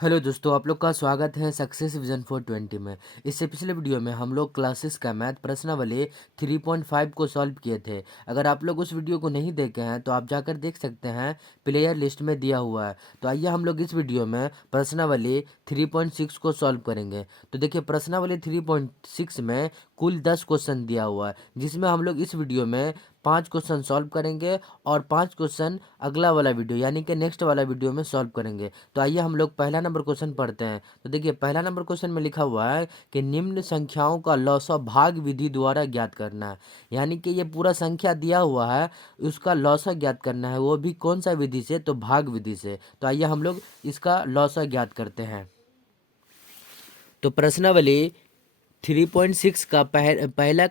Hello दोस्तों, आप लोग का स्वागत है सक्सेस विजन 420 में। इससे पिछले वीडियो में हम लोग क्लासेस का मैथ प्रश्नावली 3.5 को सॉल्व किए थे। अगर आप लोग उस वीडियो को नहीं देखे हैं तो आप जाकर देख सकते हैं, प्लेयर लिस्ट में दिया हुआ है। तो आइए हम लोग इस वीडियो में प्रश्नावली 3.6 को सॉल्व करेंगे। तो देखिए, प्रश्नावली 3.6 में कुल 10 क्वेश्चन दिया हुआ है, जिसमें हम लोग इस वीडियो में 5 क्वेश्चन सॉल्व करेंगे और 5 क्वेश्चन अगला वाला वीडियो यानी कि नेक्स्ट वाला वीडियो में सॉल्व करेंगे। तो आइए हम लोग पहला नंबर क्वेश्चन पढ़ते हैं। तो देखिए, पहला नंबर क्वेश्चन में लिखा हुआ है कि निम्न संख्याओं का लॉसव भाग विधि द्वारा ज्ञात करना है। यानी कि ये पूरा संख्या दिया हुआ है, उसका लॉसव ज्ञात करना है, वो भी कौन सा विधि से, तो भाग विधि से। तो आइए हम लोग इसका लॉसव ज्ञात करते हैं। तो प्रश्नावली 3.6 का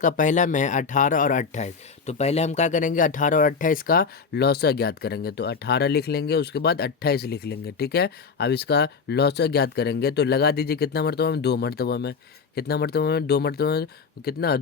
पहला में 18 और 28। तो पहले हम क्या करेंगे, 18 और 28 का लॉसर ज्ञात करेंगे। तो 18 लिख लेंगे, उसके बाद 28 लिख लेंगे। ठीक है, अब इसका लॉसर ज्ञात करेंगे तो लगा दीजिए कितना मरतबा में, 2 मरतबा में। कितना मरतबा में, 2 मरतबा में। कितना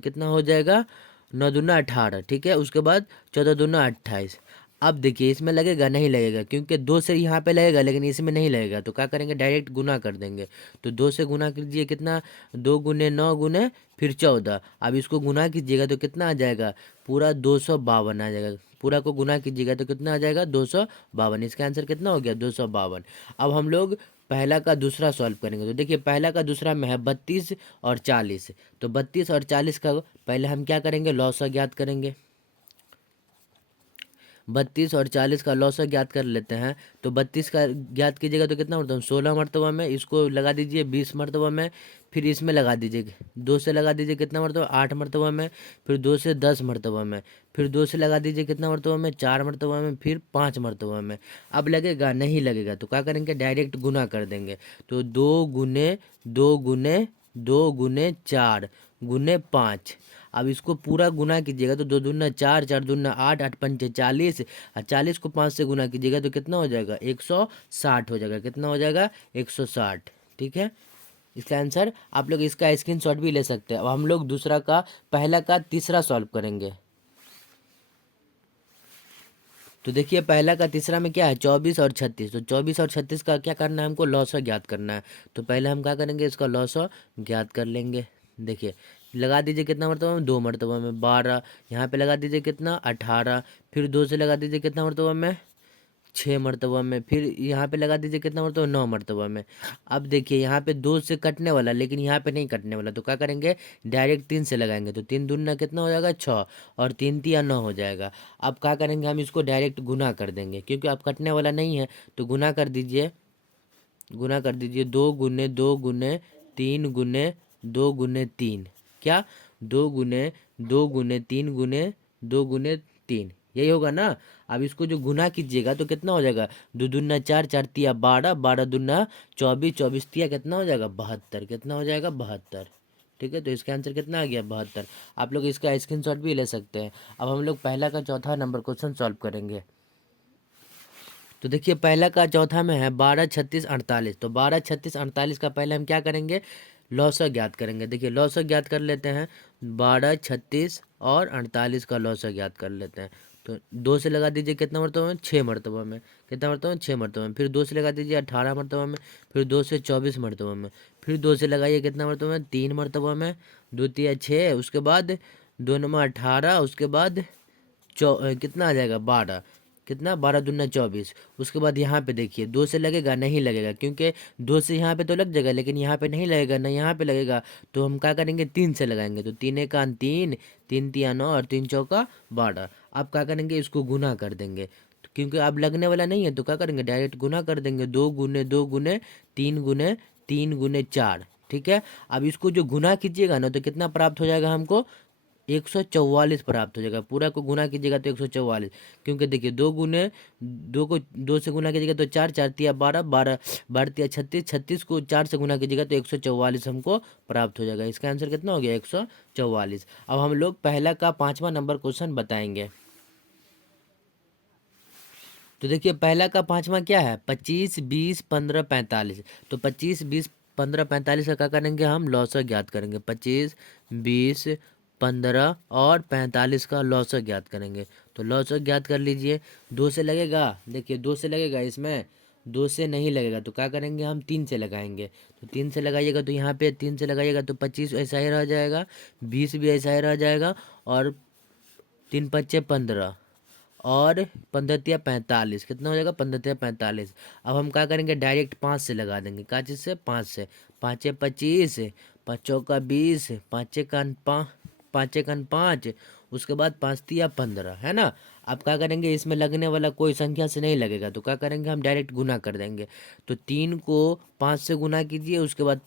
कितना हो जाएगा, 9 दूना 18। ठीक है, उसके बाद 14 दूना 28। अब देखिए, इसमें लगेगा नहीं लगेगा, क्योंकि 2 से यहाँ पे लगेगा लेकिन इसमें नहीं लगेगा। तो क्या करेंगे, डायरेक्ट गुना कर देंगे। तो 2 से गुना कीजिए, कितना, 2 गुने 9 गुने फिर 14। अब इसको गुना कीजिएगा तो कितना आ जाएगा, पूरा 252 आ जाएगा। पूरा को गुना कीजिएगा तो कितना आ जाएगा, 252। इसका आंसर कितना हो गया, 252। अब हम लोग पहला का दूसरा सॉल्व करेंगे। तो देखिए, पहला का दूसरा में है 32 और 40। तो 32 और 40 का पहले हम क्या करेंगे, लॉसर ज्ञात करेंगे। 32 और 40 का लॉसर ज्ञात कर लेते हैं। तो 32 का ज्ञात कीजिएगा तो कितना मरतबा, 16 मरतबा में। इसको लगा दीजिए 20 मरतबा में। फिर इसमें लगा दीजिए, 2 से लगा दीजिए कितना मरतबा, 8 मरतबा में। फिर 2 से 10 मरतबा में। फिर 2 से लगा दीजिए कितना मरतबा में, 4 मरतबा में। फिर 5 मरतबा में। अब लगेगा नहीं लगेगा तो क्या करेंगे, डायरेक्ट गुना कर देंगे। तो 2 गुने 5। अब इसको पूरा गुना कीजिएगा तो 2 दूना 4, 4 दूना 8, 8 पंचे 40। और 40 को 5 से गुना कीजिएगा तो कितना हो जाएगा, 160 हो जाएगा। कितना हो जाएगा, 160। ठीक है, इसका आंसर आप लोग इसका स्क्रीनशॉट भी ले सकते हैं। अब हम लोग दूसरा का पहला का तीसरा सॉल्व करेंगे। तो देखिए, पहला का तीसरा में क्या है, 24 और 36। तो 24 और 36 का क्या करना है, हमको लॉसर ज्ञात करना है। तो पहले हम क्या करेंगे, इसका लॉसर ज्ञात कर लेंगे। देखिए, लगा दीजिए कितना मरतबा में, 2 मरतबा में। 12 यहाँ पे लगा दीजिए कितना, 18। फिर 2 से लगा दीजिए कितना मरतबा में, 6 मरतबा में। फिर यहाँ पे लगा दीजिए कितना मरतबा, 9 मरतबा में। अब देखिए, यहाँ पे 2 से कटने वाला, लेकिन यहाँ पे नहीं कटने वाला। तो क्या करेंगे, डायरेक्ट 3 से लगाएंगे। तो 3 दूना कितना हो जाएगा, 6। और 3 तिया 9 हो जाएगा। अब क्या करेंगे, हम इसको डायरेक्ट गुना कर देंगे, क्योंकि अब कटने वाला नहीं है। तो गुना कर दीजिए, गुना कर दीजिए। 2 गुने 2 गुने 3 गुने 2 गुने 3। क्या, 2 गुने 3 गुने 2 गुने 3, यही होगा ना। अब इसको जो गुना कीजिएगा तो कितना हो जाएगा, 2 दूना 4, 4 तिया 12, 12 दूना 24, 24 तिया कितना हो जाएगा, 72। कितना हो जाएगा, 72। ठीक है, तो इसका आंसर कितना आ गया, 72। आप लोग इसका स्क्रीनशॉट भी ले सकते हैं। अब हम लोग पहला का चौथा नंबर क्वेश्चन सॉल्व करेंगे। तो देखिए, पहला का चौथा में है 12, 36, 48। तो 12, 36, 48 का पहले हम क्या करेंगे, लॉसर ज्ञात करेंगे। देखिए, लॉसर ज्ञात कर लेते हैं। 12, 36 और 48 का लॉसर ज्ञात कर लेते हैं। तो 2 से लगा दीजिए कितना मरतबा में, 6 मरतबा में। कितना मरतबा में, 6 मरतबा में। फिर 2 से लगा दीजिए 18 मरतबा में। फिर 2 से 24 मरतबा में। फिर 2 से लगाइए कितना मरतबा में, 3 मरतबा में। 2 तिया 6, उसके बाद 2 नमा 18, उसके बाद कितना आ जाएगा, 12। कितना, 12 दूना 24। उसके बाद यहाँ पे देखिए, 2 से लगेगा नहीं लगेगा, क्योंकि 2 से यहाँ पे तो लग जाएगा, लेकिन यहाँ पे नहीं लगेगा ना, यहाँ पे लगेगा। तो हम क्या करेंगे, 3 से लगाएंगे। तो 3 एकान 3, 3 तिया 9 और 3 चौका 12। अब क्या करेंगे, इसको गुना कर देंगे। तो क्योंकि अब लगने वाला नहीं है तो क्या करेंगे, डायरेक्ट गुना कर देंगे। 2 गुने 2 गुने 3 गुने 4। ठीक है, अब इसको जो गुना कीजिएगा ना तो कितना प्राप्त हो जाएगा हमको, 144 प्राप्त हो जाएगा। पूरा को गुना कीजिएगा तो 144। क्योंकि देखिए, 2 से गुना कीजिएगा तो 4, 4 तिया 12, 12 12 तिया 36, 36 को 4 से गुना कीजिएगा तो 144 हमको प्राप्त हो जाएगा। इसका आंसर कितना हो गया, 144। अब हम लोग पहला का पाँचवा नंबर क्वेश्चन बताएंगे। तो देखिए, पहला का पाँचवा क्या है, 25, 20, 15, 45। तो 25, 20, 15, 45 का क्या करेंगे, हम लॉसर ज्ञात करेंगे। 25, 20, 15 और 45 का लॉसर ज्ञात करेंगे। तो लॉसर ज्ञात कर लीजिए। 2 से लगेगा, देखिए 2 से लगेगा इसमें, 2 से नहीं लगेगा तो क्या करेंगे हम 3 से लगाएंगे। तो 3 से लगाइएगा तो यहाँ पे 3 से लगाइएगा तो 25 ऐसा ही रह जाएगा, 20 भी ऐसा ही रह जाएगा, और 3 पच्चे 15, और 15 तिया 45, कितना हो जाएगा 15 तिया 45। अब हम क्या करेंगे डायरेक्ट 5 से लगा देंगे, क्या चीज़ से 5 से, 5 25, 5 चौका 20, 5 कान 5, 5 कान 5, उसके बाद 5 तिया 15, है ना। अब क्या करेंगे इसमें लगने वाला कोई संख्या से नहीं लगेगा तो क्या करेंगे हम डायरेक्ट गुना कर देंगे। तो 3 को 5 से गुना कीजिए, उसके बाद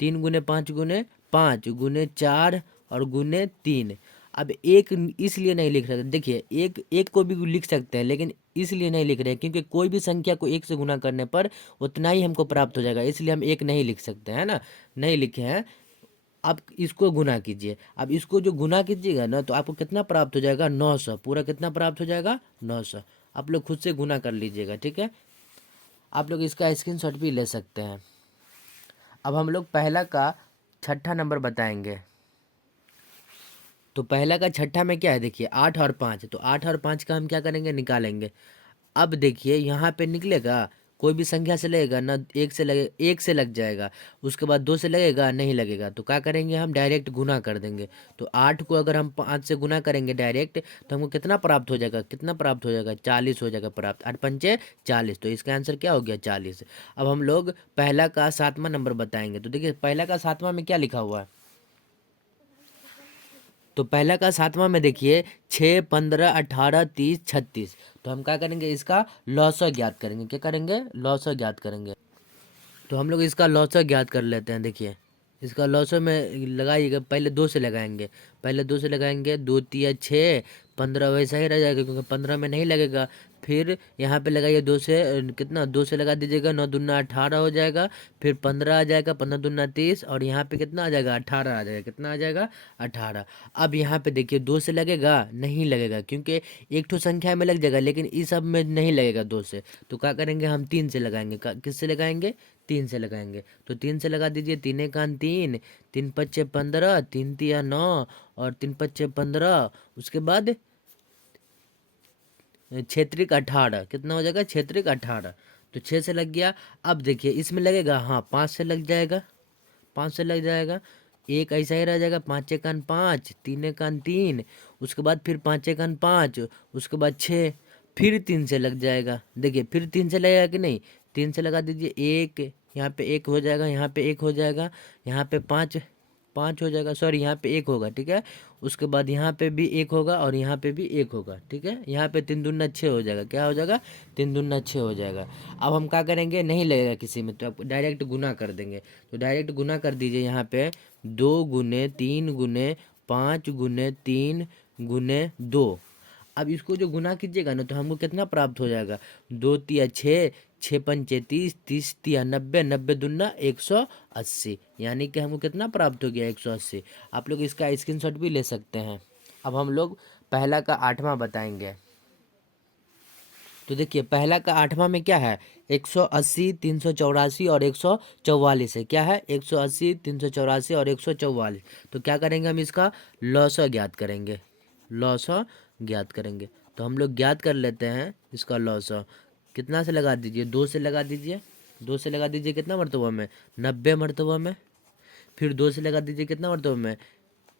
3 गुने 5 गुने 5 गुने 4 और गुने 3। अब एक इसलिए नहीं लिख रहे, देखिए एक एक को भी लिख सकते हैं लेकिन इसलिए नहीं लिख रहे हैं क्योंकि कोई भी संख्या को एक से गुना करने पर उतना ही हमको प्राप्त हो जाएगा, इसलिए हम एक नहीं लिख सकते हैं ना, नहीं लिखे हैं। आप इसको गुना कीजिए, अब इसको जो गुना कीजिएगा ना तो आपको कितना प्राप्त हो जाएगा 900, पूरा कितना प्राप्त हो जाएगा 900। आप लोग खुद से गुना कर लीजिएगा, ठीक है। आप लोग इसका स्क्रीनशॉट भी ले सकते हैं। अब हम लोग पहला का छठा नंबर बताएंगे। तो पहला का छठा में क्या है देखिए 8 और 5, तो 8 और 5 का हम क्या करेंगे निकालेंगे। अब देखिए यहाँ पे निकलेगा, कोई भी संख्या से लगेगा ना, एक से लग जाएगा, उसके बाद 2 से लगेगा नहीं लगेगा तो क्या करेंगे हम डायरेक्ट गुना कर देंगे। तो 8 को अगर हम 5 से गुना करेंगे डायरेक्ट तो हमको कितना प्राप्त हो जाएगा, कितना प्राप्त हो जाएगा 40 हो जाएगा प्राप्त, 8 पंचे 40, तो इसका आंसर क्या हो गया 40। अब हम लोग पहला का 7वां नंबर बताएंगे। तो देखिए पहला का 7वां में क्या लिखा हुआ है, तो पहला का 7वां में देखिए 6 15 18 30 36। तो हम क्या करेंगे इसका लॉसर ज्ञात करेंगे, क्या करेंगे लॉसर ज्ञात करेंगे। तो हम लोग इसका लॉसर ज्ञात कर लेते हैं। देखिए इसका लॉसर में लगाइएगा, पहले 2 से लगाएंगे, पहले 2 से लगाएंगे, 2 तिया 6, 15 वैसा ही रह जाएगा क्योंकि 15 में नहीं लगेगा। फिर यहाँ पे लगाइए 2 से, कितना 2 से लगा दीजिएगा, 9 दूना 18 हो जाएगा, फिर 15 आ जाएगा, 15 दूना 30, और यहाँ पे कितना आ जाएगा 18 आ जाएगा, कितना आ जाएगा 18। अब यहाँ पे देखिए 2 से लगेगा नहीं लगेगा क्योंकि एक ठो संख्या में लग जाएगा लेकिन इस सब में नहीं लगेगा 2 से, तो क्या करेंगे हम 3 से लगाएंगे। किससे लगाएंगे 3 से लगाएंगे। तो 3 से लगा दीजिए, 3 एकान 3, 3 पच्चे 15, 3 तिया 9, और 3 पच्चे 15, उसके बाद क्षेत्रिक 18, कितना हो जाएगा क्षेत्रिक 18। तो 6 से लग गया। अब देखिए इसमें लगेगा, हाँ 5 से लग जाएगा, 5 से लग जाएगा, एक ऐसा ही रह जाएगा, 5 एकान 5, 3 एकान 3, उसके बाद फिर 5 एकान 5, उसके बाद 6, फिर 3 से लग जाएगा। देखिए फिर 3 से लगेगा कि नहीं, 3 से लगा दीजिए, एक यहाँ पे एक हो जाएगा, यहाँ पे एक हो जाएगा, यहाँ पे 5 5 हो जाएगा, सॉरी यहाँ पे एक होगा, ठीक है। उसके बाद यहाँ पे भी एक होगा और यहाँ पे भी एक होगा, ठीक है। यहाँ पे 3 दूना 6 हो जाएगा, क्या हो जाएगा 3 दूना 6 हो जाएगा। अब हम क्या करेंगे, नहीं लगेगा किसी में तो आप डायरेक्ट गुना कर देंगे। तो डायरेक्ट गुना कर दीजिए, यहाँ पे 2 गुने 3 गुने 5 गुने 3 गुने 2। अब इसको जो गुना कीजिएगा ना तो हमको कितना प्राप्त हो जाएगा, 2 तिया 6, 6 पंचे 30, 30 तिया 90, 90 दूना 180, यानी कि हमको कितना प्राप्त हो गया 180। आप लोग इसका स्क्रीनशॉट भी ले सकते हैं। अब हम लोग पहला का 8वां बताएंगे। तो देखिए पहला का 8वां में क्या है, 180, 384 और 144 है, क्या है 180, 384 और 144। तो क्या करेंगे हम इसका लॉसर ज्ञात करेंगे, लॉसर ज्ञात करेंगे। तो हम लोग ज्ञात कर लेते हैं इसका लॉसर। कितना से लगा दीजिए, 2 से लगा दीजिए, 2 से लगा दीजिए कितना मरतबा में 90 मरतबा में, फिर 2 से लगा दीजिए कितना मरतबा में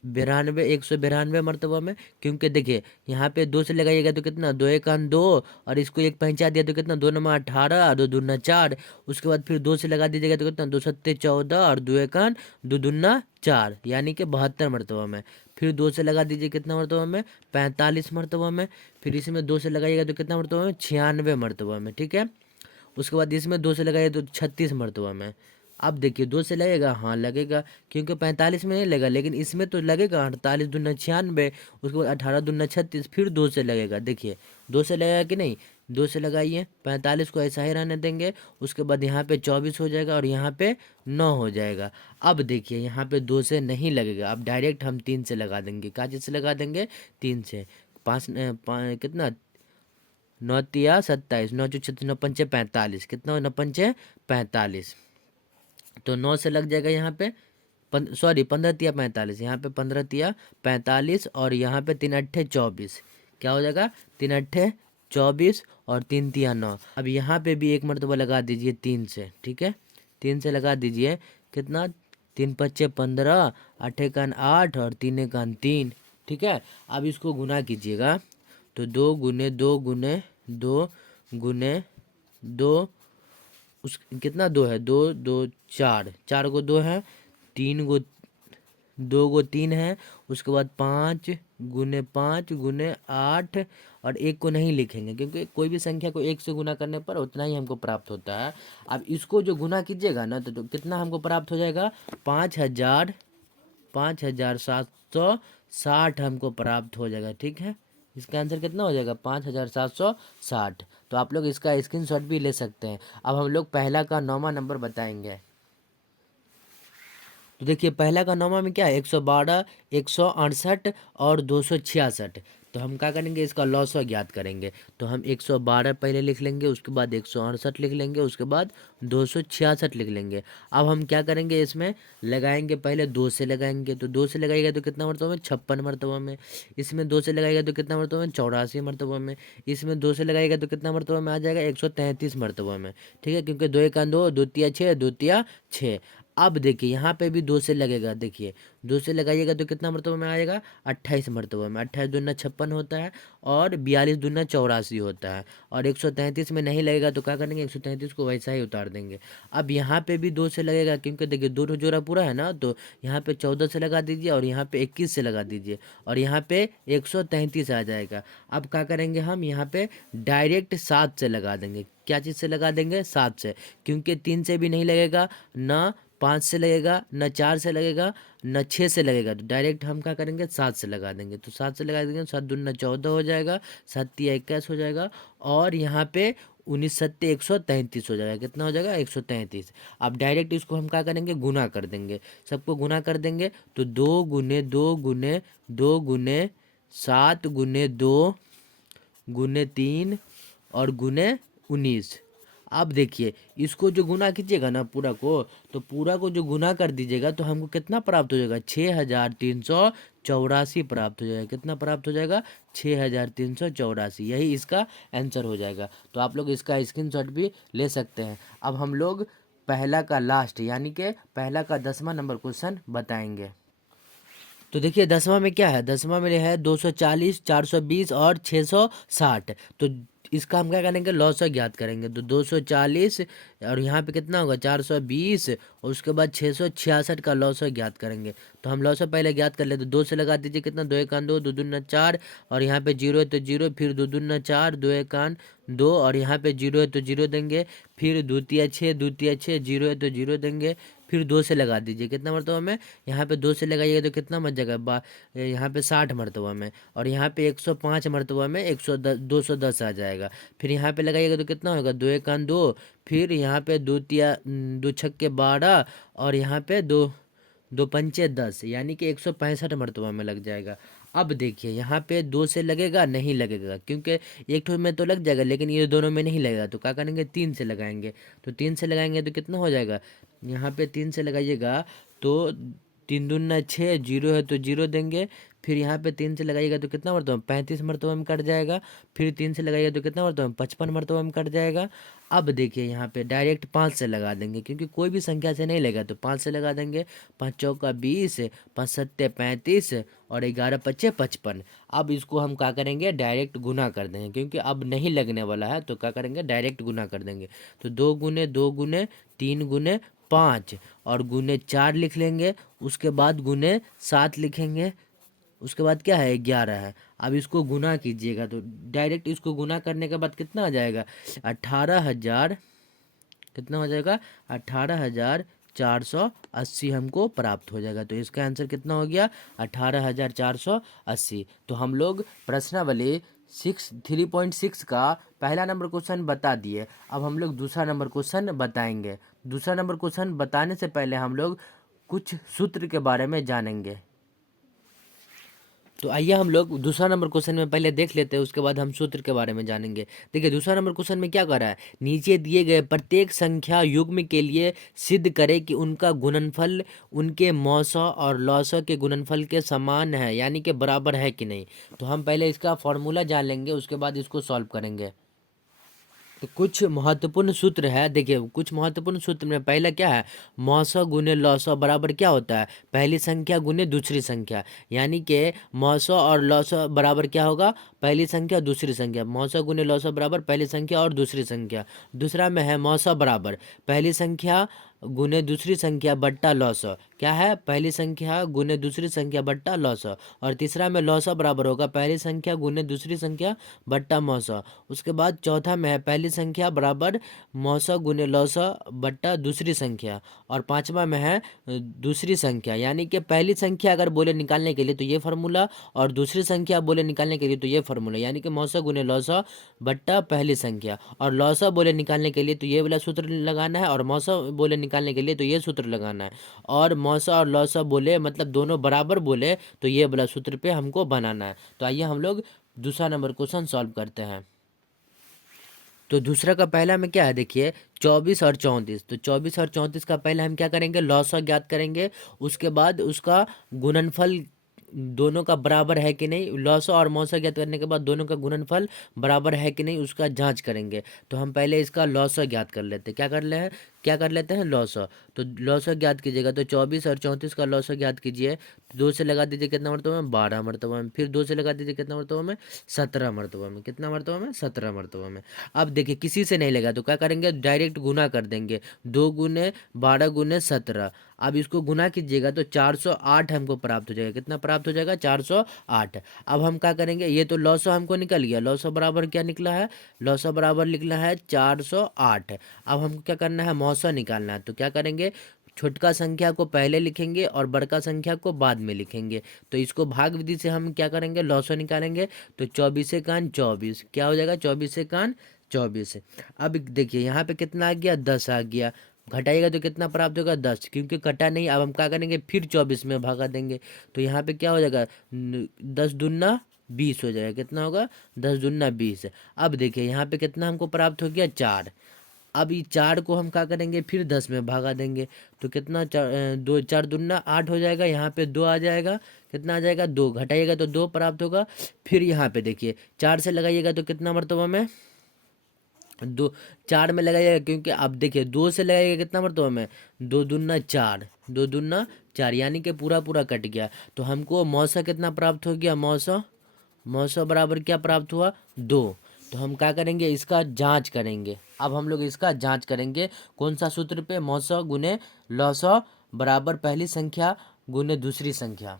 92, 192 मरतबा में। क्योंकि देखिए यहाँ पे 2 से लगाइएगा तो कितना 2 एकान 2, और इसको एक पहुँचा दिया तो कितना 2 नमा 18, 2 दूना 4, उसके बाद फिर 2 से लगा दीजिएगा तो कितना 2 सत्ते 14, और 2 एकान 2 दूना 4, यानी कि 72 मरतबा में। फिर 2 से लगा दीजिए कितना मरतबा में 45 मरतबा में, फिर इसमें 2 से लगाइएगा तो कितना मरतबा में 96 मरतबा में, ठीक है। उसके बाद इसमें 2 से लगाइए तो 36 मरतबा में। अब देखिए 2 से लगेगा, हाँ लगेगा, क्योंकि 45 में नहीं लगेगा लेकिन इसमें तो लगेगा, 48 दूना 96, उसके बाद 18 दूना 36, फिर 2 से लगेगा। देखिए 2 से लगेगा कि नहीं, 2 से लगाइए, 45 को ऐसा ही रहने देंगे, उसके बाद यहाँ पे 24 हो जाएगा और यहाँ पे 9 हो जाएगा। अब देखिए यहाँ पे 2 से नहीं लगेगा, अब डायरेक्ट हम 3 से लगा देंगे। क्या चीज़ से लगा देंगे 3 से, 5 कितना 9 तिया 27, 9 चौ 36, 9 पंचे 45, कितना हो 9 पंचे 45। तो 9 से लग जाएगा यहाँ पे, सॉरी 15 तिया 45, यहाँ पे 15 तिया 45, और यहाँ पे 3 अट्ठे 24, क्या हो जाएगा 3 अट्ठे 24, और 3 तिया 9। अब यहाँ पे भी एक मरतबा लगा दीजिए 3 से, ठीक है, 3 से लगा दीजिए, कितना, 3 पच्चे 15, 8 एकान 8 और 3 एकान 3, ठीक है। अब इसको गुना कीजिएगा तो 2 गुने 2 गुने 2 गुने 2, उस कितना 2 है, 2 2 4, 4 को 2 है, 3 गो 2 गो 3 है, उसके बाद 5 गुने 5 गुने 8, और 1 को नहीं लिखेंगे क्योंकि कोई भी संख्या को 1 से गुना करने पर उतना ही हमको प्राप्त होता है। अब इसको जो गुना कीजिएगा ना तो कितना हमको प्राप्त हो जाएगा, 5760 हमको प्राप्त हो जाएगा, ठीक है। इसका आंसर कितना हो जाएगा, 5760। तो आप लोग इसका स्क्रीनशॉट भी ले सकते हैं। अब हम लोग पहला का 9वां नंबर बताएंगे। तो देखिए पहला का 9वां में क्या है, 112, 168 और 266। तो हम क्या करेंगे, इसका लॉसव ज्ञात करेंगे। तो हम 112 पहले लिख लेंगे, उसके बाद 168 लिख लेंगे, उसके बाद 266 लिख लेंगे। अब हम क्या करेंगे, इसमें लगाएंगे, पहले 2 से लगाएंगे। तो 2 से लगाइएगा तो कितना मरतबा में, 56 मरतबा में। इसमें 2 से लगाइएगा तो कितना मरतबा में, 84 मरतबा में। इसमें 2 से लगाइएगा तो कितना मरतबा में आ जाएगा, 133 मरतबा में, ठीक है, क्योंकि 2 एकान 2, 2 तिया 6, 2 तिया 6। अब देखिए यहाँ पे भी 2 से लगेगा, देखिए 2 से लगाइएगा तो कितना मरतबा में आएगा, 28 मरतबा में। 28 दूना 56 होता है और 42 दूना 84 होता है। और 133 में नहीं लगेगा तो क्या करेंगे, 133 को वैसा ही उतार देंगे। अब यहाँ पे भी 2 से लगेगा क्योंकि देखिए 2 जोड़ा पूरा है ना, तो यहाँ पे 14 से लगा दीजिए और यहाँ पे 21 से लगा दीजिए और यहाँ पे 133 आ जाएगा। अब क्या करेंगे, हम यहाँ पे डायरेक्ट 7 से लगा देंगे। क्या चीज़ से लगा देंगे, 7 से, क्योंकि 3 से भी नहीं लगेगा, ना 5 से लगेगा, न 4 से लगेगा, न 6 से लगेगा। तो डायरेक्ट हम क्या करेंगे, 7 से लगा देंगे। तो 7 से लगा देंगे, 7 दूना 14 हो जाएगा, 7 तिया 21 हो जाएगा और यहाँ पे 19 सत्ते 133 हो जाएगा। कितना हो जाएगा, 133। अब डायरेक्ट इसको हम क्या करेंगे, गुना कर देंगे, सबको गुना कर देंगे। तो 2 गुने 2 गुने 2 गुने 7 गुने 2 गुने 3 और गुने 19। अब देखिए इसको जो गुना कीजिएगा ना पूरा को, तो पूरा को जो गुना कर दीजिएगा तो हमको कितना प्राप्त हो जाएगा, 6384 प्राप्त हो जाएगा। कितना प्राप्त हो जाएगा, 6384। यही इसका आंसर हो जाएगा। तो आप लोग इसका स्क्रीनशॉट भी ले सकते हैं। अब हम लोग पहला का लास्ट यानी कि पहला का 10वां नंबर क्वेश्चन बताएंगे। तो देखिए 10वां में क्या है, 10वां में है 240, 420 और 660। तो इसका हम क्या करेंगे, लॉसव ज्ञात करेंगे। तो 240 और यहाँ पे कितना होगा, 420 और उसके बाद 666 का लॉसव ज्ञात करेंगे। तो हम लॉसव पहले ज्ञात कर लेते, 2 से लगा दीजिए, कितना, 2 एकान 2, 2 दूना 4 और यहाँ पे 0 है तो 0, फिर 2 दूना 4, 2 एकान 2 और यहाँ पे 0 है तो 0 देंगे, फिर 2 तिया 6, 2 तिया 6, 0 है तो 0 देंगे, फिर 2 से लगा दीजिए, कितना मरतबा में, यहाँ पे 2 से लगाइएगा तो कितना बच जाएगा, यहाँ पे 60 मरतबा में और यहाँ पे 105 मरतबा में 110 210 आ जाएगा। फिर यहाँ पे लगाइएगा तो कितना होगा, 2 एकान 2, फिर यहाँ पे 2 तिया 2 छक्के 12 और यहाँ पे 2 2 पंचे 10 यानी कि 165 मरतबा में लग जाएगा। अब देखिए यहाँ पे 2 से लगेगा, नहीं लगेगा क्योंकि एक ठो में तो लग जाएगा लेकिन ये दोनों में नहीं लगेगा। तो क्या करेंगे, 3 से लगाएंगे। तो 3 से लगाएंगे तो कितना हो जाएगा, यहाँ पे 3 से लगाइएगा तो 3 दूना 6, 0 है तो 0 देंगे, फिर यहाँ पे 3 से लगाइएगा तो कितना मरतबा, 35 मरतबा में कट जाएगा, फिर 3 से लगाइएगा तो कितना मरतबा, 55 मरतबा में कट जाएगा। अब देखिए यहाँ पे डायरेक्ट 5 से लगा देंगे क्योंकि कोई भी संख्या से नहीं लगेगा, तो 5 से लगा देंगे। 5 चौका 20, 5 सत्ते 35 और 11 पच्चे 55। अब इसको हम क्या करेंगे, डायरेक्ट गुना कर देंगे क्योंकि अब नहीं लगने वाला है, तो क्या करेंगे, डायरेक्ट गुना कर देंगे। तो 2 गुने 2 गुने 3 गुने 5 और गुने 4 लिख लेंगे, उसके बाद गुने 7 लिखेंगे, उसके बाद क्या है, 11 है। अब इसको गुना कीजिएगा तो डायरेक्ट इसको गुना करने के बाद कितना आ जाएगा, 18,000, कितना हो जाएगा, 18,480 हमको प्राप्त हो जाएगा। तो इसका आंसर कितना हो गया, 18,480। तो हम लोग प्रश्नावली 3.6 का पहला नंबर क्वेश्चन बता दिए। अब हम लोग दूसरा नंबर क्वेश्चन बताएंगे। दूसरा नंबर क्वेश्चन बताने से पहले हम लोग कुछ सूत्र के बारे में जानेंगे। तो आइए हम लोग दूसरा नंबर क्वेश्चन में पहले देख लेते हैं, उसके बाद हम सूत्र के बारे में जानेंगे। देखिए दूसरा नंबर क्वेश्चन में क्या कर रहा है, नीचे दिए गए प्रत्येक संख्या युग्म के लिए सिद्ध करें कि उनका गुणनफल उनके मौसा और लौसा के गुणनफल के समान है यानी कि बराबर है कि नहीं। तो हम पहले इसका फॉर्मूला जान लेंगे, उसके बाद इसको सॉल्व करेंगे। तो कुछ महत्वपूर्ण सूत्र है, देखिए कुछ महत्वपूर्ण सूत्र में पहला क्या है, मौसौ गुने लौसौ बराबर क्या होता है, पहली संख्या गुने दूसरी संख्या। यानी कि मौसौ और लौसौ बराबर क्या होगा, पहली संख्या दूसरी संख्या। मौसौ गुने लौसौ बराबर पहली संख्या और दूसरी संख्या। दूसरा में है मौसौ बराबर पहली संख्या गुने दूसरी संख्या बट्टा लौसौ। क्या है, पहली संख्या गुने दूसरी संख्या बट्टा लौसौ। और तीसरा में लौसौ बराबर होगा पहली संख्या गुने दूसरी संख्या बट्टा मौसौ। उसके बाद चौथा में है पहली संख्या बराबर मौसौ गुने लौसौ बट्टा दूसरी संख्या। और पांचवा में है दूसरी संख्या, यानी कि पहली संख्या अगर बोले निकालने के लिए तो ये फार्मूला, और दूसरी संख्या बोले निकालने के लिए तो ये फार्मूला, यानी कि मौसौ गुने लौसौ बट्टा पहली संख्या। और लौसौ बोले निकालने के लिए तो ये वाला सूत्र लगाना है, और मौसौ बोले निकालने के लिए तो ये सूत्र लगाना है। और मौसौ और लौसौ बोले मतलब दोनों बराबर बोले तो ये वाला सूत्र पे हमको बनाना है। तो आइए हम लोग दूसरा नंबर क्वेश्चन सॉल्व करते हैं। तो दूसरा का पहला में क्या है, देखिए 24 और 34। तो 24 और 34 का पहले हम क्या करेंगे, लौसौ ज्ञात करेंगे। उसके बाद उसका गुणनफल दोनों का बराबर है कि नहीं, लौसौ और मौसौ ज्ञात करने के बाद दोनों का गुणनफल बराबर है कि नहीं उसका जांच करेंगे। तो हम पहले इसका लौसौ ज्ञात कर लेते हैं। क्या कर लेते हैं, लौसौ। तो लौसौ ज्ञात कीजिएगा, तो 24 और 34 का लौसौ ज्ञात कीजिए। तो 2 से लगा दीजिए कितना मरतबा में, 12 मरतबा में। फिर 2 से लगा दीजिए कितना मरतबा में, 17 मरतबा में। कितना मरतबा में, 17 मरतबा में। अब देखिए किसी से नहीं लगा तो क्या करेंगे, डायरेक्ट गुना कर देंगे। 2 गुने 12 गुने 17। अब इसको गुना कीजिएगा तो 408 हमको प्राप्त हो जाएगा। कितना प्राप्त हो जाएगा, 408। अब हम क्या करेंगे, ये तो लौसौ हमको निकल गया। लौसौ बराबर क्या निकला है, लौसौ बराबर निकला है 408। अब हमको क्या करना है, मौसौ निकालना है। तो क्या करेंगे, छोटका संख्या को पहले लिखेंगे और बड़का संख्या को बाद में लिखेंगे। तो इसको भाग विधि से हम क्या करेंगे, लौसौ निकालेंगे। तो 24 कान 24 क्या हो जाएगा, 24 कान 24। अब देखिए यहाँ पे कितना आ गया, 10 आ गया। घटाइएगा तो कितना प्राप्त होगा, 10। क्योंकि कटा नहीं, अब हम क्या करेंगे, फिर 24 में भागा देंगे। तो यहाँ पे क्या हो जाएगा, 10 दूना 20 हो जाएगा। कितना होगा, 10 दूना 20। अब देखिए यहाँ पे कितना हमको प्राप्त हो गया, 4। अब ये 4 को हम क्या करेंगे, फिर 10 में भागा देंगे। तो कितना, 4 दूना 8 हो जाएगा। यहाँ पे 2 आ जाएगा। कितना आ जाएगा, 2। घटाइएगा तो 2 प्राप्त होगा। फिर यहाँ पे देखिए 4 से लगाइएगा तो कितना मरतबा में, 2। 4 में लगाइएगा, क्योंकि अब देखिए 2 से लगाइएगा कितना मरतबा में, 2 दूना 4, 2 दूना 4, यानी कि पूरा पूरा कट गया। तो हमको मौसौ कितना प्राप्त हो गया, मौसौ बराबर क्या प्राप्त हुआ, 2। तो हम क्या करेंगे, इसका जांच करेंगे। अब हम लोग इसका जांच करेंगे कौन सा सूत्र पे, मौसौ गुने लौसौ बराबर पहली संख्या गुने दूसरी संख्या।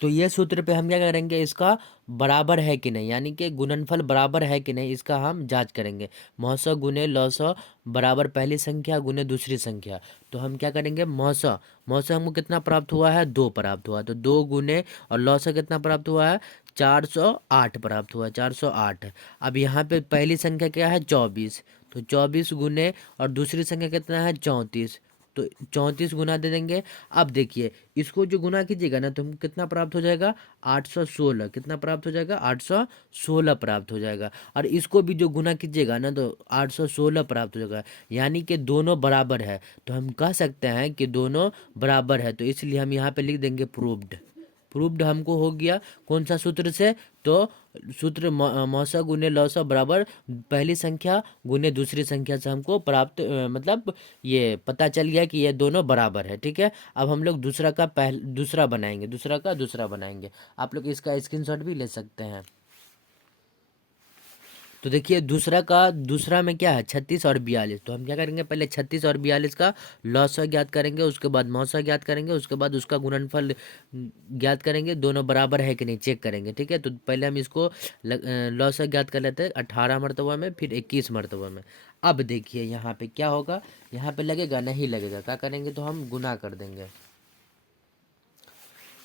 तो ये सूत्र पे हम क्या करेंगे, इसका बराबर है कि नहीं, यानी कि गुणनफल बराबर है कि नहीं इसका हम जांच करेंगे। मौसौ गुने लौसौ बराबर पहली संख्या गुने दूसरी संख्या। तो हम क्या करेंगे, मौसौ हमको कितना प्राप्त हुआ है, 2 प्राप्त हुआ। तो 2 गुने और लौसौ कितना प्राप्त हुआ है, 408 प्राप्त हुआ, 408। अब यहाँ पे पहली संख्या क्या है, 24। तो 24 गुने और दूसरी संख्या कितना है, 34। तो 34 गुना दे देंगे। अब देखिए इसको जो गुना कीजिएगा ना तो हमको कितना प्राप्त हो जाएगा, 816। कितना प्राप्त हो जाएगा, 816 प्राप्त हो जाएगा। और इसको भी जो गुना कीजिएगा ना तो 816 प्राप्त हो जाएगा, यानी कि दोनों बराबर है। तो हम कह सकते हैं कि दोनों बराबर है। तो इसलिए हम यहाँ पे लिख देंगे प्रूव्ड। प्रूव्ड हमको हो गया कौन सा सूत्र से, तो सूत्र मौसौ गुने लौसौ बराबर पहली संख्या गुने दूसरी संख्या से हमको प्राप्त मतलब ये पता चल गया कि ये दोनों बराबर है। ठीक है, अब हम लोग दूसरा बनाएंगे, दूसरा बनाएंगे। आप लोग इसका स्क्रीनशॉट भी ले सकते हैं। तो देखिए दूसरा में क्या है, 36 और 42। तो हम क्या करेंगे, पहले 36 और 42 का लौसौ ज्ञात करेंगे, उसके बाद मौसौ ज्ञात करेंगे, उसके बाद उसका गुणनफल ज्ञात करेंगे, दोनों बराबर है कि नहीं चेक करेंगे। ठीक है, तो पहले हम इसको लौसौ ज्ञात कर लेते हैं 18 मरतबा में, फिर 21 मरतबा में। अब देखिए यहाँ पे क्या होगा, यहाँ पे लगेगा नहीं लगेगा, क्या करेंगे, तो हम गुना कर देंगे।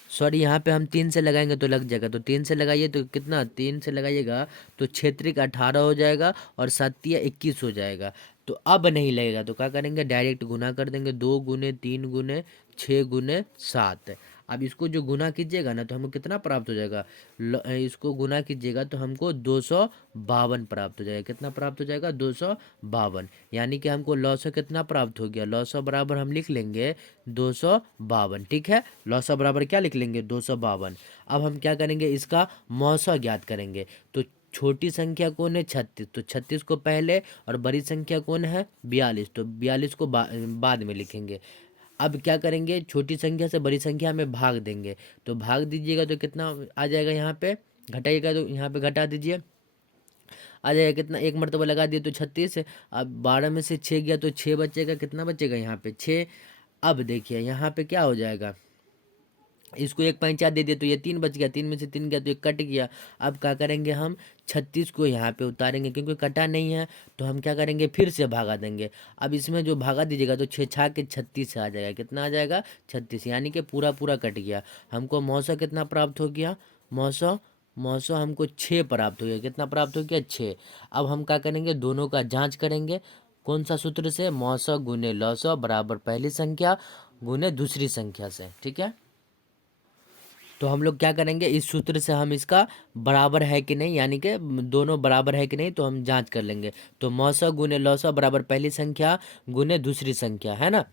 सॉरी, यहाँ पे हम 3 से लगाएंगे तो लग जाएगा। तो 3 से लगाइए तो कितना, 3 से लगाइएगा तो क्षेत्रिक 18 हो जाएगा और 7 21 हो जाएगा। तो अब नहीं लगेगा तो क्या करेंगे, डायरेक्ट गुना कर देंगे। 2 गुने 3 गुने 6 गुने 7। अब इसको जो गुना कीजिएगा ना तो हमको कितना प्राप्त हो जाएगा, इसको गुना कीजिएगा तो हमको 252 प्राप्त हो जाएगा। कितना प्राप्त हो जाएगा, 252। यानी कि हमको लौसौ कितना प्राप्त हो गया, लौसौ बराबर हम लिख लेंगे 252। ठीक है, लौसौ बराबर क्या लिख लेंगे, 252। अब हम क्या करेंगे, इसका मौसौ ज्ञात करेंगे। तो छोटी संख्या कौन है 36, तो 36 को पहले और बड़ी संख्या कौन है 42, तो 42 को बाद में लिखेंगे। अब क्या करेंगे, छोटी संख्या से बड़ी संख्या में भाग देंगे, तो भाग दीजिएगा तो कितना आ जाएगा, यहाँ पे घटाइएगा तो यहाँ पे घटा दीजिए, आ जाएगा कितना, एक मरतबा लगा दिए तो 36। अब 12 में से 6 गया तो 6 बचेगा, कितना बचेगा यहाँ पे 6। अब देखिए यहाँ पे क्या हो जाएगा, इसको एक पंचा दे दिए तो ये 3 बच गया, 3 में से 3 गया तो ये कट गया। अब क्या करेंगे, हम 36 को यहाँ पे उतारेंगे, क्योंकि कटा नहीं है तो हम क्या करेंगे, फिर से भागा देंगे। अब इसमें जो भागा दीजिएगा तो 6 छा के 36 आ जाएगा, कितना आ जाएगा 36, यानी कि पूरा पूरा कट गया। हमको मौसा कितना प्राप्त हो गया, मौसा मौसा हमको 6 प्राप्त हो गया, कितना प्राप्त हो गया 6। अब हम क्या करेंगे, दोनों का जाँच करेंगे, कौन सा सूत्र से, मौसा गुने लौसा बराबर पहली संख्या गुने दूसरी संख्या से, ठीक है। तो हम लोग क्या करेंगे, इस सूत्र से हम इसका बराबर है कि नहीं, यानी कि दोनों बराबर है कि नहीं, तो हम जांच कर लेंगे। तो मौसा गुने लौसा बराबर पहली संख्या गुने दूसरी संख्या, है ना।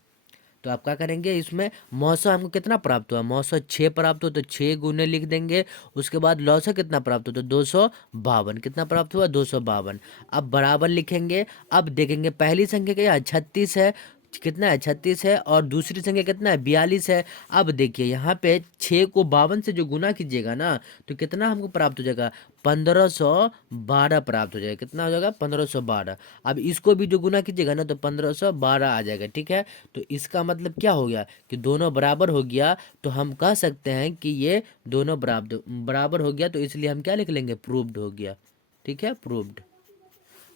तो आप क्या करेंगे, इसमें मौसा हमको कितना प्राप्त हुआ, मौसा 6 प्राप्त हो तो 6 गुने लिख देंगे। उसके बाद लौसा कितना प्राप्त हो तो 252, कितना प्राप्त हुआ 252। अब बराबर लिखेंगे। अब देखेंगे पहली संख्या क्या है 36 है, कितना है 36 है, और दूसरी संख्या कितना है 42 है। अब देखिए यहाँ पे 6 को 52 से जो गुना कीजिएगा ना, तो कितना हमको प्राप्त हो जाएगा 1512 प्राप्त हो जाएगा, कितना हो जाएगा 1512। अब इसको भी जो गुना कीजिएगा ना तो 1512 आ जाएगा, ठीक है। तो इसका मतलब क्या हो गया कि दोनों बराबर हो गया, तो हम कह सकते हैं कि ये दोनों बराबर बराबर हो गया, तो इसलिए हम क्या लिख लेंगे, प्रूव्ड हो गया, ठीक है, प्रूव्ड।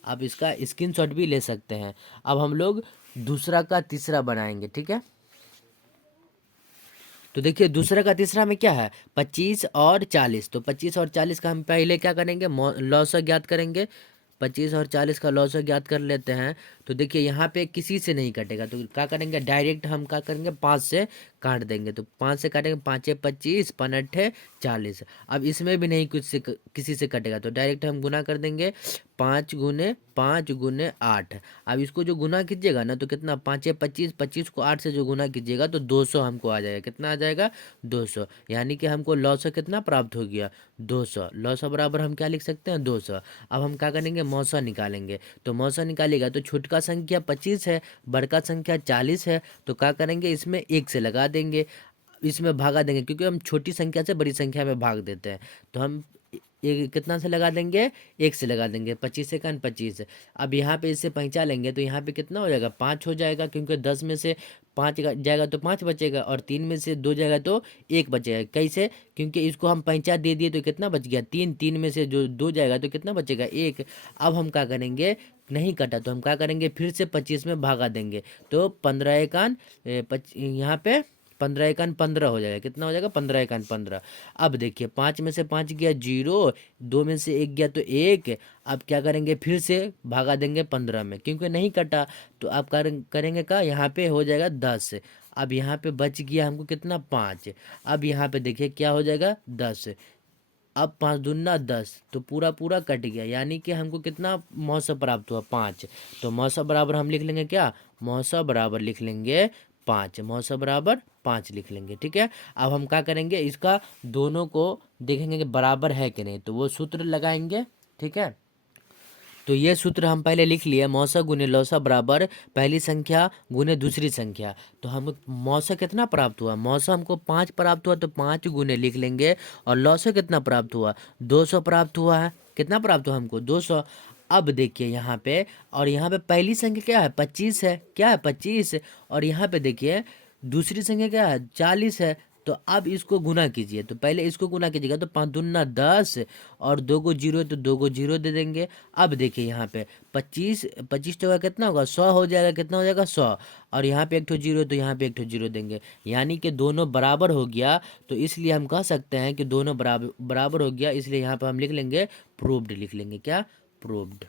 आप इसका स्क्रीनशॉट भी ले सकते हैं। अब हम लोग दूसरा का तीसरा बनाएंगे, ठीक है। तो देखिए दूसरा का तीसरा में क्या है 25 और 40, तो 25 और 40 का हम पहले क्या करेंगे, लॉस ज्ञात करेंगे। 25 और 40 का लॉस ज्ञात कर लेते हैं। तो देखिए यहाँ पे किसी से नहीं कटेगा, तो क्या करेंगे, डायरेक्ट हम क्या करेंगे 5 से काट देंगे। तो 5 से काटेंगे, 5 25, 5 40। अब इसमें भी नहीं कुछ से किसी से कटेगा, तो डायरेक्ट हम गुना कर देंगे, 5 गुने 8। अब इसको जो गुना कीजिएगा ना तो कितना 5 25, 25 को 8 से जो गुना कीजिएगा तो 200 हमको आ जाएगा, कितना आ जाएगा 200, यानी कि हमको लॉस कितना प्राप्त हो गया 200। लॉस बराबर हम क्या लिख सकते हैं 200। अब हम क्या करेंगे, मौसा निकालेंगे। तो मौसा निकालेगा तो छोटका संख्या 25 है, बड़का संख्या 40 है, तो क्या करेंगे, इसमें 1 से लगा देंगे, इसमें भागा देंगे, क्योंकि हम छोटी संख्या से बड़ी संख्या में भाग देते हैं। तो हम एक कितना से लगा देंगे, 1 से लगा देंगे, 25 से 25। अब यहाँ पे इससे पैंचा लेंगे तो यहाँ पे कितना हो जाएगा 5 हो जाएगा, क्योंकि 10 में से 5 जाएगा तो 5 बचेगा, और 3 में से 2 जाएगा तो 1 बचेगा। कैसे, क्योंकि इसको हम पैंचा दे दिए तो कितना बच गया 3, 3 में से जो 2 जाएगा तो कितना बचेगा 1। अब हम क्या करेंगे, नहीं कटा तो हम क्या करेंगे, फिर से 25 में भागा देंगे, तो 15 एकान यहाँ पे 15 एकान 15 हो जाएगा, कितना हो जाएगा 15 एकान 15। अब देखिए 5 में से 5 गया 0, 2 में से 1 गया तो 1। अब क्या करेंगे, फिर से भागा देंगे 15 में, क्योंकि नहीं कटा। तो आप करेंगे का, यहाँ पे हो जाएगा 10। अब यहाँ पे बच गया हमको कितना 5। अब यहाँ पे देखिए क्या हो जाएगा 10। अब 5 दूना 10, तो पूरा पूरा कट गया, यानी कि हमको कितना मौसा प्राप्त हुआ 5। तो मौसा बराबर हम लिख लेंगे क्या, मौसा बराबर लिख लेंगे 5, मौसा बराबर 5 लिख लेंगे, ठीक है। अब हम क्या करेंगे, इसका दोनों को देखेंगे कि बराबर है कि नहीं, तो वो सूत्र लगाएंगे, ठीक है। तो ये सूत्र हम पहले लिख लिए, मौसा गुने लौसा बराबर पहली संख्या गुने दूसरी संख्या। तो हम मौसा कितना प्राप्त हुआ, मौसा हमको 5 प्राप्त हुआ, तो 5 गुने लिख लेंगे। और लौसा कितना प्राप्त हुआ 200 प्राप्त हुआ है, कितना प्राप्त हुआ हमको 200। अब देखिए यहाँ पे, और यहाँ पे पहली संख्या क्या है 25 है, क्या है 25, और यहाँ पे देखिए दूसरी संख्या क्या है 40 है। तो अब इसको गुना कीजिए, तो पहले इसको गुना कीजिएगा तो 5 दूना 10, और 2 को 0 है तो 2 को 0 दे देंगे। अब देखिए यहाँ पे 25 25 टका कितना होगा 100 हो जाएगा, कितना हो जाएगा 100, और यहाँ पे एक ठो 0 तो यहाँ पे एक ठो 0 देंगे, यानी कि दोनों बराबर हो गया। तो इसलिए हम कह सकते हैं कि दोनों बराबर बराबर हो गया, इसलिए यहाँ पे हम लिख लेंगे प्रूव्ड, लिख लेंगे क्या प्रूव्ड,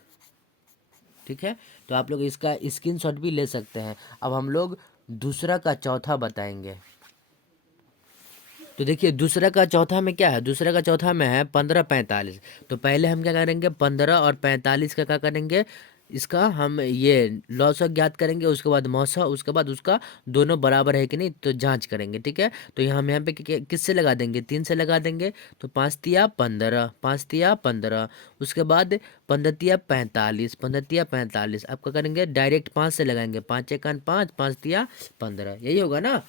ठीक है। तो आप लोग इसका स्क्रीनशॉट भी ले सकते हैं। अब हम लोग दूसरा का चौथा बताएंगे। तो देखिए दूसरा का चौथा में क्या है, दूसरा का चौथा में है 15 45। तो पहले हम क्या करेंगे 15 और 45 का क्या करेंगे, इसका हम ये लॉसक ज्ञात करेंगे, उसके बाद मौसा, उसके बाद उसका दोनों बराबर है कि नहीं तो जांच करेंगे। ठीक है, तो हम यहाँ पे किससे लगा देंगे, 3 से लगा देंगे। तो 5 तिया 15, 5 तिया 15, उसके बाद 15 तिया 45, 15 तिया 45। अब क्या करेंगे, डायरेक्ट 5 से लगाएंगे, 5 एकान 5, 5 तिया 15, यही होगा ना।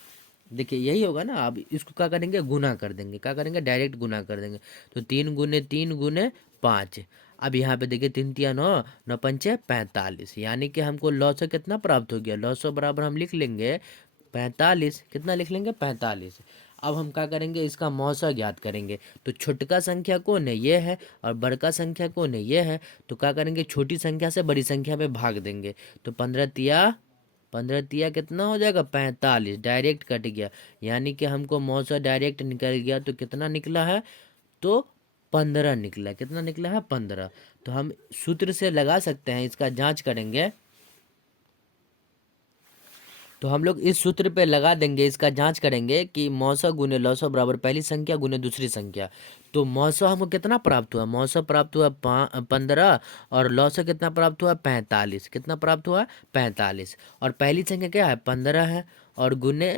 देखिए यही होगा ना। अब इसको क्या करेंगे, गुना कर देंगे, क्या करेंगे, डायरेक्ट गुना कर देंगे। तो 3 गुने 3 गुने 5। अब यहाँ पे देखिए 3 तिया 9, 9 पंचे 45, यानी कि हमको लॉस कितना प्राप्त हो गया, लॉस बराबर हम लिख लेंगे 45। कितना लिख लेंगे, 45। अब हम क्या करेंगे, इसका मौसा ज्ञात करेंगे। तो छोटका संख्या कौन है, ये है, और बड़का संख्या कौन है, ये है। तो क्या करेंगे, छोटी संख्या से बड़ी संख्या में भाग देंगे। तो 15 तिया कितना हो जाएगा, 45, डायरेक्ट कट गया, यानी कि हमको मौसा डायरेक्ट निकल गया। तो कितना निकला है, तो 15 निकला। कितना निकला है, 15। तो हम सूत्र से लगा सकते हैं, इसका जांच करेंगे। तो हम लोग इस सूत्र पे लगा देंगे, इसका जांच करेंगे कि मौसा गुने लौसा बराबर पहली संख्या गुने दूसरी संख्या। तो मौसा हमको कितना प्राप्त हुआ, मौसा प्राप्त हुआ 15, और लौसा कितना प्राप्त हुआ, 45। कितना प्राप्त हुआ, 45। और पहली संख्या क्या है, 15 है, और गुने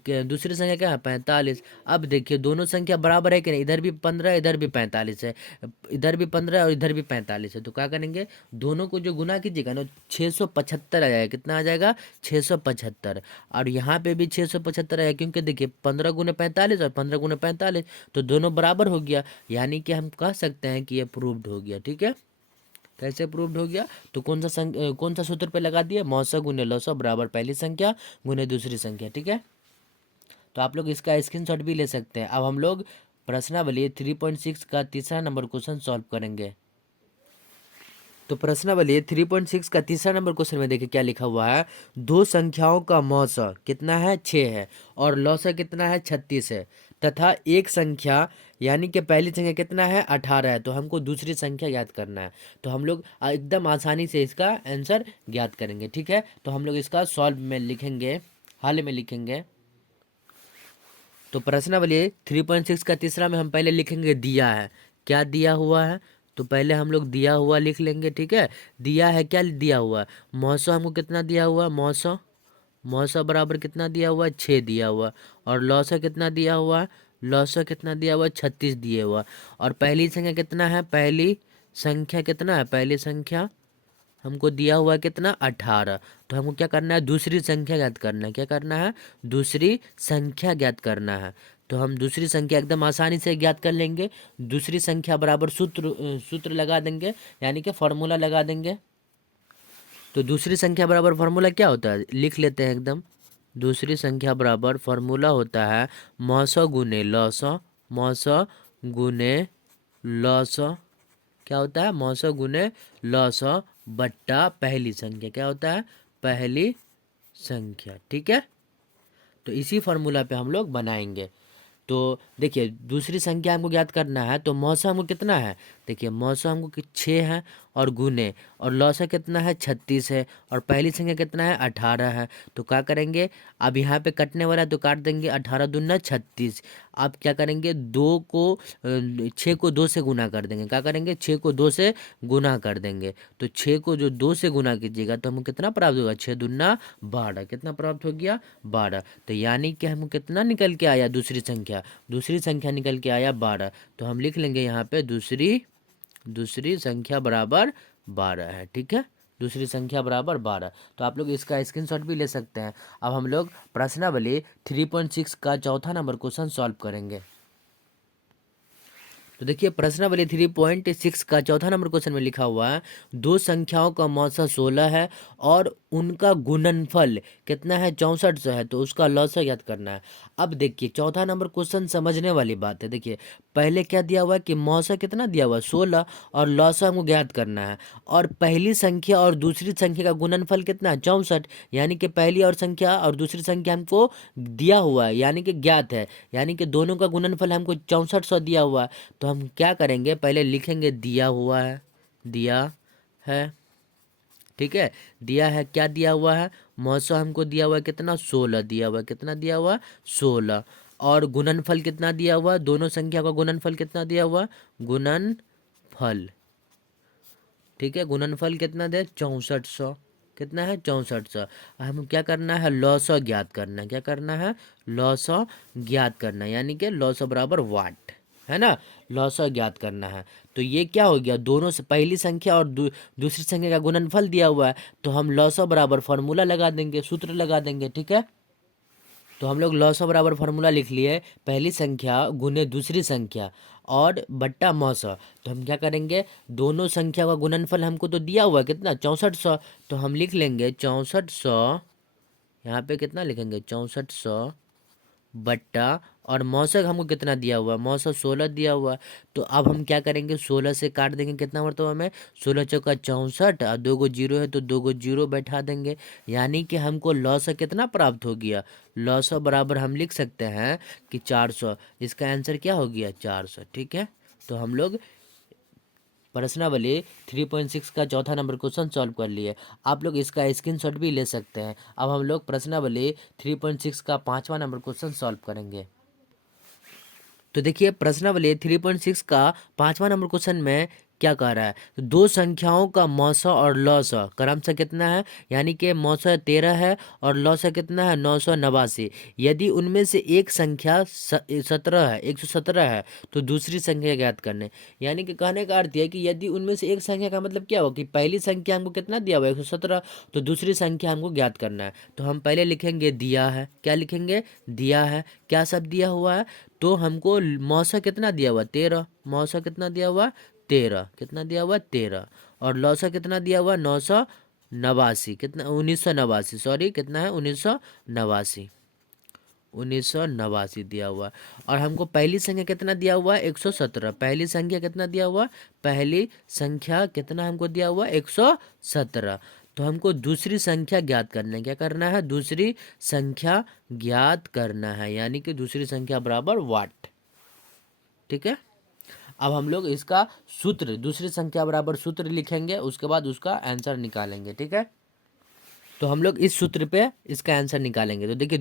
दूसरी संख्या क्या है, 45। अब देखिए दोनों संख्या बराबर है कि नहीं, इधर भी 15 इधर भी 45 है, इधर भी 15 और इधर भी 45 है। तो क्या करेंगे, दोनों को जो गुना कीजिएगा ना, 675 आ जाएगा। कितना आ जाएगा, 675। और यहाँ पे भी 675 आएगा, क्योंकि देखिए 15 गुने 45 और 15 गुने 45, तो दोनों बराबर हो गया, यानी कि हम कह सकते हैं कि ये प्रूव्ड हो गया। ठीक है, कैसे प्रूव्ड हो गया, तो कौन सा सूत्र पे लगा दिया, मौसा गुने लौसा बराबर पहली संख्या गुने दूसरी संख्या। ठीक है, तो आप लोग इसका स्क्रीनशॉट भी ले सकते हैं। अब हम लोग प्रश्नावली 3.6 का तीसरा नंबर क्वेश्चन सॉल्व करेंगे। तो प्रश्नावली 3.6 का तीसरा नंबर क्वेश्चन में देखिए क्या लिखा हुआ है, दो संख्याओं का मौसा कितना है, 6 है, और लौसा कितना है, 36 है, तथा एक संख्या यानी कि पहली संख्या कितना है, 18 है। तो हमको दूसरी संख्या ज्ञात करना है। तो हम लोग एकदम आसानी से इसका आंसर ज्ञात करेंगे। ठीक है, तो हम लोग इसका सॉल्व में लिखेंगे, हल में लिखेंगे। तो प्रश्नावली 3.6 का तीसरा में हम पहले लिखेंगे दिया है, क्या दिया हुआ है। तो पहले हम लोग दिया हुआ लिख लेंगे। ठीक है, दिया है, क्या दिया हुआ है, मौसा हमको कितना दिया हुआ है, मौसा, मौसा बराबर कितना दिया हुआ है, 6 दिया हुआ। और लौसा कितना दिया हुआ है, लौसा कितना दिया हुआ है, 36 दिए हुआ। और पहली संख्या कितना है, पहली संख्या कितना है, पहली संख्या हमको दिया हुआ है कितना, 18। तो हमको क्या करना है, दूसरी संख्या ज्ञात करना है। क्या करना है, दूसरी संख्या ज्ञात करना है। तो हम दूसरी संख्या एकदम आसानी से ज्ञात कर लेंगे। दूसरी संख्या बराबर सूत्र लगा देंगे, यानी कि फॉर्मूला लगा देंगे। तो दूसरी संख्या बराबर फॉर्मूला क्या होता है, लिख लेते हैं एकदम। दूसरी संख्या बराबर फॉर्मूला होता है मौसा गुने लौसा, मौसा गुने लौसा, क्या होता है, मौसा गुने लौसा बट्टा पहली संख्या, क्या होता है, पहली संख्या। ठीक है, तो इसी फार्मूला पे हम लोग बनाएंगे। तो देखिए दूसरी संख्या हमको ज्ञात करना है। तो मौसा हमको कितना है, देखिए मौसा हमको 6 है, और गुने, और लौसा कितना है, 36 है, और पहली संख्या कितना है, 18 है। तो क्या करेंगे, अब यहाँ पे कटने वाला है तो काट देंगे, 18 दूना 36। अब क्या करेंगे, 6 को 2 से गुना कर देंगे। क्या करेंगे, 6 को 2 से गुना कर देंगे। तो 6 को जो 2 से गुना कीजिएगा तो हमको कितना प्राप्त होगा, 6 दूना 12। कितना प्राप्त हो गया, 12। तो यानी कि हमको कितना निकल के आया, दूसरी संख्या निकल के आया 12। तो हम लिख लेंगे यहाँ पे दूसरी संख्या बराबर 12 है। ठीक है, दूसरी संख्या बराबर 12। तो आप लोग इसका स्क्रीनशॉट भी ले सकते हैं। अब हम लोग प्रश्नावली 3.6 का चौथा नंबर क्वेश्चन सॉल्व करेंगे। तो देखिए प्रश्नावली 3.6 का चौथा नंबर क्वेश्चन में लिखा हुआ है, दो संख्याओं का मौसा 16 है, और उनका गुणनफल कितना है, 6400 है। तो उसका लौसा ज्ञात करना है। अब देखिए चौथा नंबर क्वेश्चन समझने वाली बात है। देखिए पहले क्या दिया हुआ है कि मौसा कितना दिया हुआ है, 16, और लौसा हमको ज्ञात करना है। और पहली संख्या और दूसरी संख्या का गुणनफल कितना है, 64, यानी कि पहली और संख्या और दूसरी संख्या हमको दिया हुआ है, यानी कि ज्ञात है, यानी कि दोनों का गुणनफल हमको 6400 दिया हुआ है। तो हम क्या करेंगे, पहले लिखेंगे दिया हुआ है, दिया है। ठीक है, दिया है, क्या दिया हुआ है, मौसा हमको दिया हुआ है कितना, 16 दिया हुआ है। कितना दिया हुआ, 16। और गुणनफल कितना दिया हुआ है, दोनों संख्या का गुणनफल कितना दिया हुआ, गुणनफल ठीक है, गुणनफल कितना दे 6400, कितना है 6400। हम क्या करना है लॉसो ज्ञात करना है, क्या करना है लॉसो ज्ञात करना है, यानी कि लॉसो बराबर वाट, है ना, लॉसो ज्ञात करना है। तो ये क्या हो गया, दोनों से पहली संख्या और दूसरी संख्या का गुणनफल दिया हुआ है, तो हम लॉसो बराबर फॉर्मूला लगा देंगे, सूत्र लगा देंगे, ठीक है। तो हम लोग लॉसो बराबर फार्मूला लिख लिए, पहली संख्या गुने दूसरी संख्या और बट्टा मौसा। तो हम क्या करेंगे, दोनों संख्या का गुणनफल हमको तो दिया हुआ है कितना 6400, तो हम लिख लेंगे 6400, यहाँ पे कितना लिखेंगे 6400 बट्टा, और मौसक हमको कितना दिया हुआ है, मौसक 16 दिया हुआ है। तो अब हम क्या करेंगे 16 से काट देंगे, कितना मतलब हमें 16 चौका 64 और 2 गो जीरो है तो 2 गो जीरो बैठा देंगे, यानी कि हमको लॉस कितना प्राप्त हो गया, लॉस बराबर हम लिख सकते हैं कि 400। इसका आंसर क्या हो गया 400, ठीक है। तो हम लोग प्रश्नावली 3.6 का चौथा नंबर क्वेश्चन सॉल्व कर लिए। आप लोग इसका स्क्रीनशॉट भी ले सकते हैं। अब हम लोग प्रश्नावली 3.6 का पांचवा नंबर क्वेश्चन सॉल्व करेंगे। तो देखिए प्रश्नावली 3.6 का पांचवा नंबर क्वेश्चन में क्या कह रहा है, तो दो संख्याओं का मौसा और लौसा क्रमशः कितना है, यानी कि मौसा 13 है और लौसा कितना है 989। यदि उनमें से एक संख्या 17 है, 117 है, तो दूसरी संख्या ज्ञात करने। यानी कि कहने का अर्थ है कि यदि उनमें से एक संख्या का मतलब क्या हो कि पहली संख्या हमको कितना दिया हुआ है 117, तो दूसरी संख्या हमको ज्ञात करना है। तो हम पहले लिखेंगे दिया है, क्या लिखेंगे दिया है, क्या सब दिया हुआ है, तो हमको मौसा कितना दिया हुआ 13, मौसा कितना दिया हुआ 13, कितना दिया हुआ 13, और लौसा कितना दिया हुआ 989, कितना 1989, सॉरी कितना है 1989, 1989 दिया हुआ। और हमको पहली संख्या कितना दिया हुआ है 117, पहली संख्या कितना दिया हुआ, पहली संख्या कितना हमको दिया हुआ 117। तो हमको दूसरी संख्या ज्ञात करना है, क्या करना है दूसरी संख्या ज्ञात करना है, यानी कि दूसरी संख्या बराबर वाट, ठीक है। अब हम लोग इसका सूत्र दूसरी संख्या बराबर सूत्र लिखेंगे, उसके बाद उसका आंसर निकालेंगे, ठीक है। तो हम लोग इस सूत्र पे इसका आंसर निकालेंगे। तो देखिए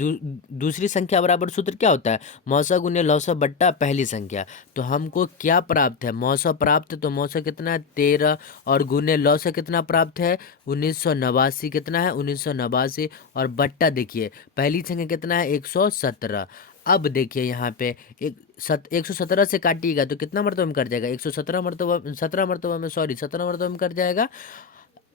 दूसरी संख्या बराबर सूत्र क्या होता है, मौसा गुने लौसा बट्टा पहली संख्या। तो हमको क्या प्राप्त है, मौसा प्राप्त है, तो मौसा कितना है 13, और गुने लौसा कितना प्राप्त है 1989, कितना है 1989, और बट्टा देखिए पहली संख्या कितना है 117। अब देखिए यहाँ पे 117 से काटिएगा तो कितना मरतबा में कट जाएगा 117 मरतबा, 17 मरतबा में, सॉरी 17 मरतबा में कट जाएगा।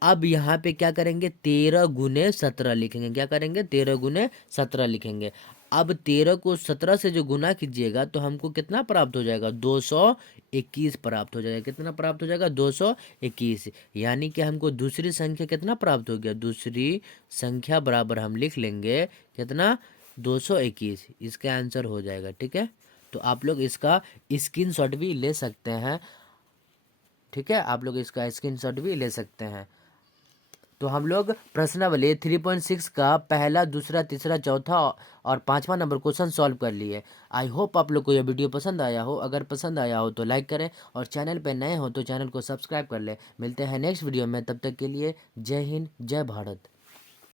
अब यहाँ पे क्या करेंगे 13 गुने 17 लिखेंगे, क्या करेंगे 13 गुने 17 लिखेंगे। अब 13 को 17 से जो गुना कीजिएगा तो हमको कितना प्राप्त हो जाएगा 221 प्राप्त हो जाएगा, कितना प्राप्त हो जाएगा 221। यानी कि हमको दूसरी संख्या कितना प्राप्त हो गया, दूसरी संख्या बराबर हम लिख लेंगे कितना 221, इसका आंसर हो जाएगा, ठीक है। तो आप लोग इसका स्क्रीनशॉट भी ले सकते हैं, ठीक है, आप लोग इसका स्क्रीनशॉट भी ले सकते हैं। तो हम लोग प्रश्नावली 3.6 का पहला दूसरा तीसरा चौथा और पांचवा नंबर क्वेश्चन सॉल्व कर लिए। आई होप आप लोग को यह वीडियो पसंद आया हो, अगर पसंद आया हो तो लाइक करें और चैनल पे नए हो तो चैनल को सब्सक्राइब कर लें। मिलते हैं नेक्स्ट वीडियो में, तब तक के लिए जय हिंद जय भारत।